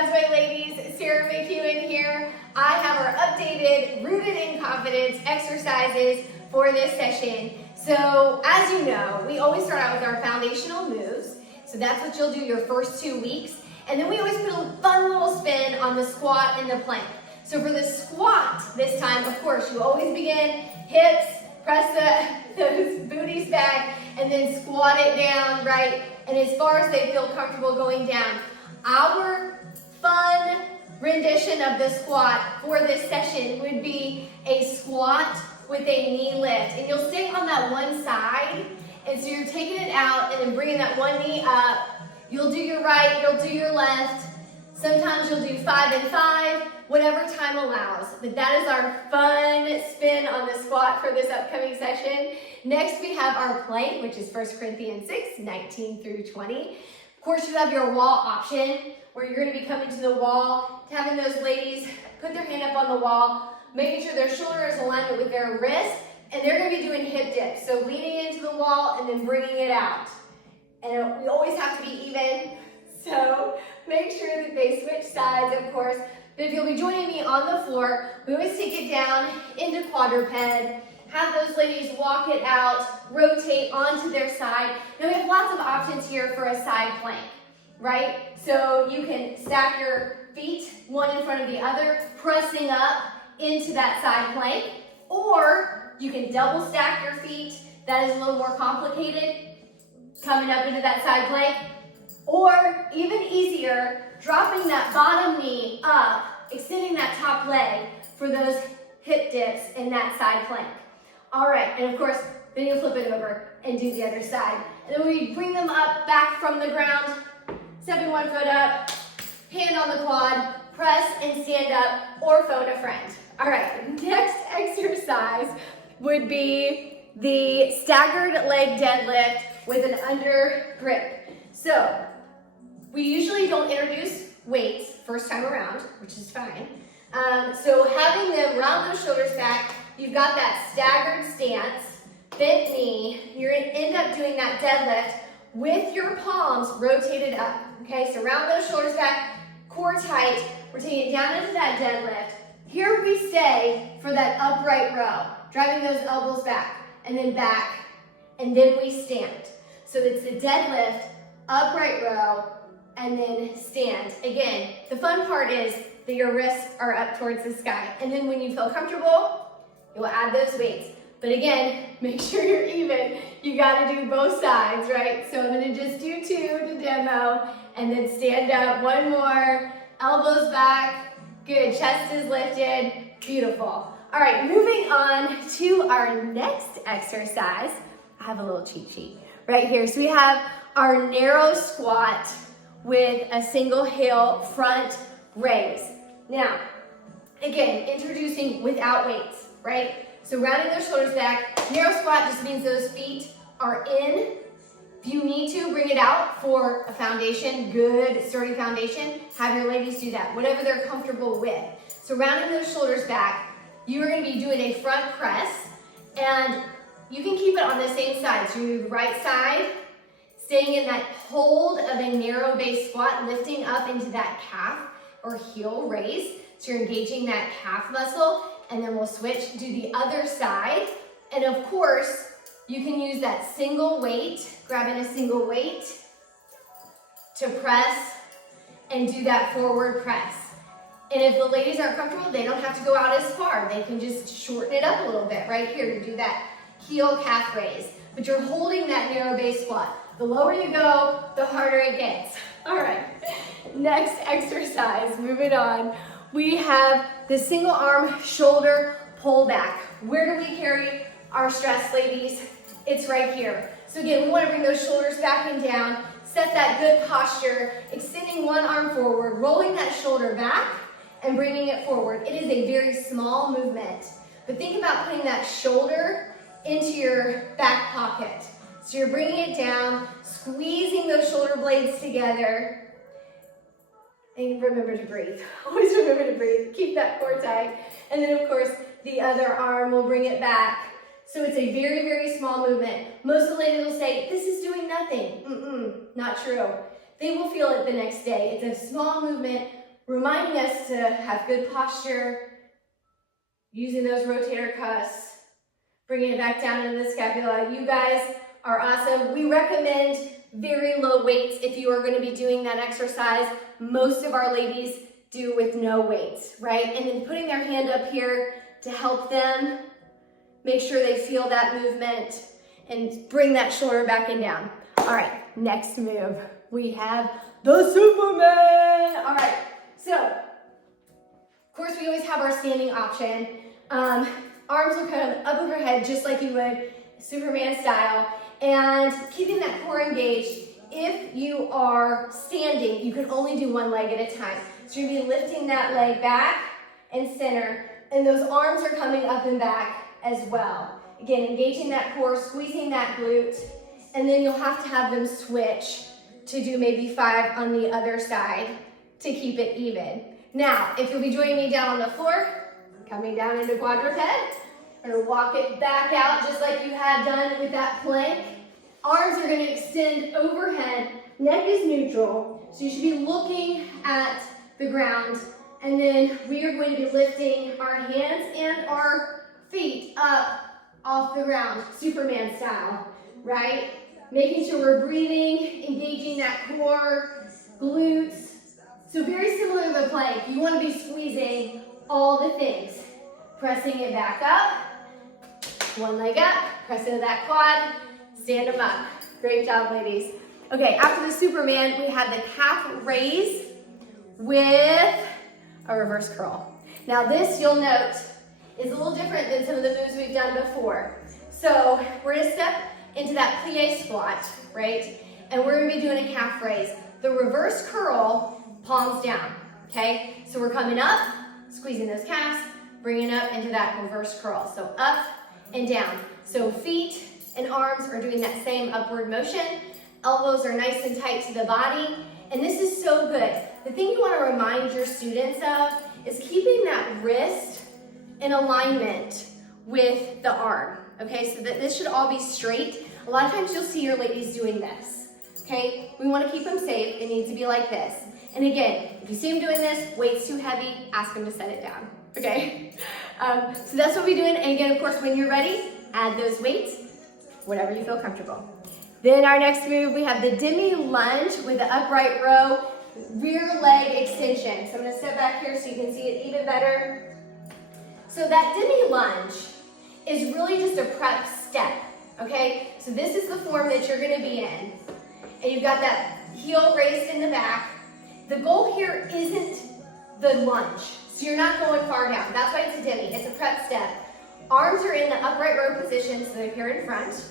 Buzzway ladies, Sarah McEwen here. I have our updated Rooted in Confidence exercises for this session. So as you know, we always start out with our foundational moves. So that's what you'll do your first 2 weeks. And then we always put a fun little spin on the squat and the plank. So for the squat this time, of course, you always begin hips, press those booties back, and then squat it down, right? And as far as they feel comfortable going down. Our fun rendition of the squat for this session would be a squat with a knee lift. And you'll stay on that one side. And so you're taking it out and then bringing that one knee up. You'll do your right, you'll do your left. Sometimes you'll do 5 and 5, whatever time allows. But that is our fun spin on the squat for this upcoming session. Next we have our plank, which is 1 Corinthians 6, 19 through 20. Of course, you have your wall option, where you're going to be coming to the wall, having those ladies put their hand up on the wall, making sure their shoulder is aligned with their wrist, and they're going to be doing hip dips. So leaning into the wall and then bringing it out. And we always have to be even, so make sure that they switch sides, of course. But if you'll be joining me on the floor, we always take it down into quadruped. Have those ladies walk it out, rotate onto their side. Now we have lots of options here for a side plank, right? So you can stack your feet one in front of the other, pressing up into that side plank, or you can double stack your feet. That is a little more complicated, coming up into that side plank. Or even easier, dropping that bottom knee up, extending that top leg for those hip dips in that side plank. All right, and of course, then you'll flip it over and do the other side. And then we bring them up back from the ground, stepping one foot up, hand on the quad, press and stand up, or phone a friend. All right, next exercise would be the staggered leg deadlift with an under grip. So we usually don't introduce weights first time around, which is fine. So having them round those shoulders back, you've got that staggered stance, bent knee. You're going to end up doing that deadlift with your palms rotated up. Okay, so round those shoulders back, core tight. We're taking it down into that deadlift. Here we stay for that upright row, driving those elbows back, and then we stand. So it's the deadlift, upright row, and then stand. Again, the fun part is that your wrists are up towards the sky. And then when you feel comfortable, you'll add those weights. But again, make sure you're even. You gotta do both sides, right? So I'm gonna just do 2 to demo, and then stand up, one more, elbows back, good, chest is lifted, beautiful. All right, moving on to our next exercise. I have a little cheat sheet right here. So we have our narrow squat with a single heel front raise. Now, again, introducing without weights, right? So rounding those shoulders back. Narrow squat just means those feet are in. If you need to, bring it out for a foundation, good, sturdy foundation. Have your ladies do that, whatever they're comfortable with. So rounding those shoulders back, you are going to be doing a front press, and you can keep it on the same side. So you move right side, staying in that hold of a narrow base squat, lifting up into that calf or heel raise. So you're engaging that calf muscle, and then we'll switch to the other side. And of course, you can use that single weight, grabbing a single weight to press and do that forward press. And if the ladies aren't comfortable, they don't have to go out as far. They can just shorten it up a little bit right here to do that heel calf raise. But you're holding that narrow base squat. The lower you go, the harder it gets. All right, next exercise, moving on. We have the single arm shoulder pull back. Where do we carry our stress, ladies? It's right here. So again, we want to bring those shoulders back and down, set that good posture, extending one arm forward, rolling that shoulder back and bringing it forward. It is a very small movement, but think about putting that shoulder into your back pocket. So you're bringing it down, squeezing those shoulder blades together. And remember to breathe. Always remember to breathe. Keep that core tight. And then, of course, the other arm will bring it back. So it's a very, very small movement. Most of the ladies will say, this is doing nothing. Not true. They will feel it the next day. It's a small movement, reminding us to have good posture, using those rotator cuffs, bringing it back down into the scapula. You guys are awesome. We recommend very low weights if you are going to be doing that exercise. Most of our ladies do with no weights, right? And then putting their hand up here to help them make sure they feel that movement and bring that shoulder back and down. All right, next move. We have the Superman. All right, so of course we always have our standing option. Arms will come up overhead just like you would Superman style, and keeping that core engaged. If you are standing, you can only do one leg at a time. So you're gonna be lifting that leg back and center, and those arms are coming up and back as well. Again, engaging that core, squeezing that glute, and then you'll have to have them switch to do maybe 5 on the other side to keep it even. Now, if you'll be joining me down on the floor, coming down into quadruped, I'm gonna walk it back out just like you had done with that plank. Arms are gonna extend overhead, neck is neutral, so you should be looking at the ground, and then we are going to be lifting our hands and our feet up off the ground, Superman style, right? Making sure we're breathing, engaging that core, glutes. So very similar to the plank, you want to be squeezing all the things. Pressing it back up, one leg up, press into that quad, stand them up. Great job, ladies. Okay, after the Superman, we have the calf raise with a reverse curl. Now this, you'll note, is a little different than some of the moves we've done before. So we're gonna step into that plie squat, right? And we're gonna be doing a calf raise. The reverse curl, palms down, okay? So we're coming up, squeezing those calves, bringing up into that reverse curl. So up and down. So feet and arms are doing that same upward motion. Elbows are nice and tight to the body. And this is so good. The thing you want to remind your students of is keeping that wrist in alignment with the arm, okay? So that this should all be straight. A lot of times you'll see your ladies doing this, okay? We want to keep them safe. It needs to be like this. And again, if you see them doing this, weight's too heavy, ask them to set it down, okay? So that's what we're doing. And again, of course, when you're ready, add those weights, whatever you feel comfortable. Then our next move, we have the demi lunge with the upright row, rear leg extension. So I'm gonna step back here so you can see it even better. So that demi lunge is really just a prep step, okay? So this is the form that you're gonna be in. And you've got that heel raised in the back. The goal here isn't the lunge. So you're not going far down. That's why it's a demi, it's a prep step. Arms are in the upright row position, so they're here in front.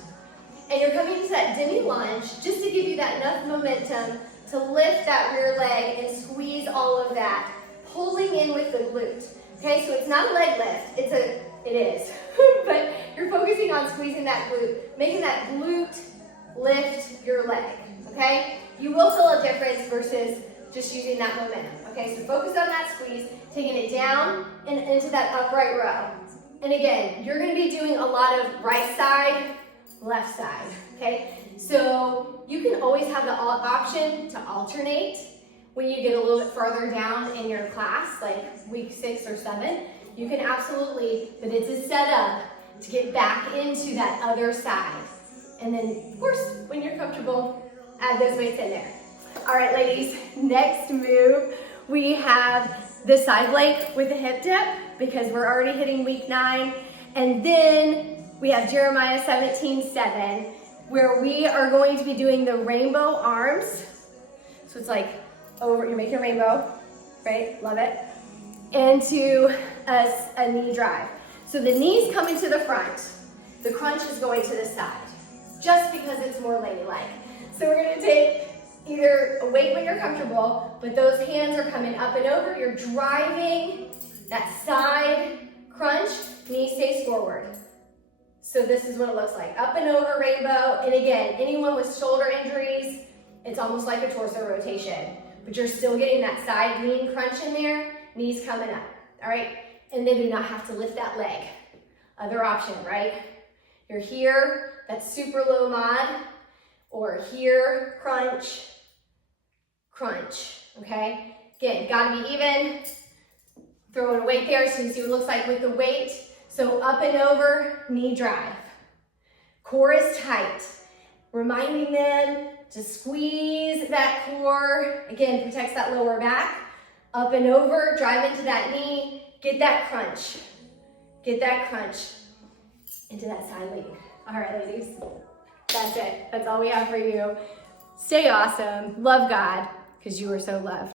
And you're coming to that demi lunge just to give you that enough momentum to lift that rear leg and squeeze all of that, pulling in with the glute. Okay, so it's not a leg lift, it is, but you're focusing on squeezing that glute, making that glute lift your leg, okay? You will feel a difference versus just using that momentum, okay? So focus on that squeeze, taking it down and into that upright row. And again, you're gonna be doing a lot of right side, left side, okay? So you can always have the option to alternate when you get a little bit farther down in your class, like week 6 or 7. You can absolutely, but it's a setup to get back into that other side. And then, of course, when you're comfortable, add those weights in there. All right, ladies, next move, we have the side plank with a hip dip because we're already hitting week 9. And then we have Jeremiah 17:7, where we are going to be doing the rainbow arms. So it's like over, you're making a rainbow, right? Love it. Into a knee drive. So the knees coming to the front, the crunch is going to the side, just because it's more ladylike. So we're gonna take either a weight when you're comfortable, but those hands are coming up and over. You're driving that side crunch, knee stays forward. So this is what it looks like, up and over rainbow. And again, anyone with shoulder injuries, it's almost like a torso rotation, but you're still getting that side lean crunch in there, knees coming up, all right? And then do not have to lift that leg. Other option, right? You're here, that's super low mod, or here, crunch, crunch, okay? Again, gotta be even. Throwing a weight there so you can see what it looks like with the weight. So up and over, knee drive. Core is tight. Reminding them to squeeze that core. Again, protects that lower back. Up and over, drive into that knee. Get that crunch. Get that crunch into that side leg. All right, ladies. That's it. That's all we have for you. Stay awesome. Love God, because you are so loved.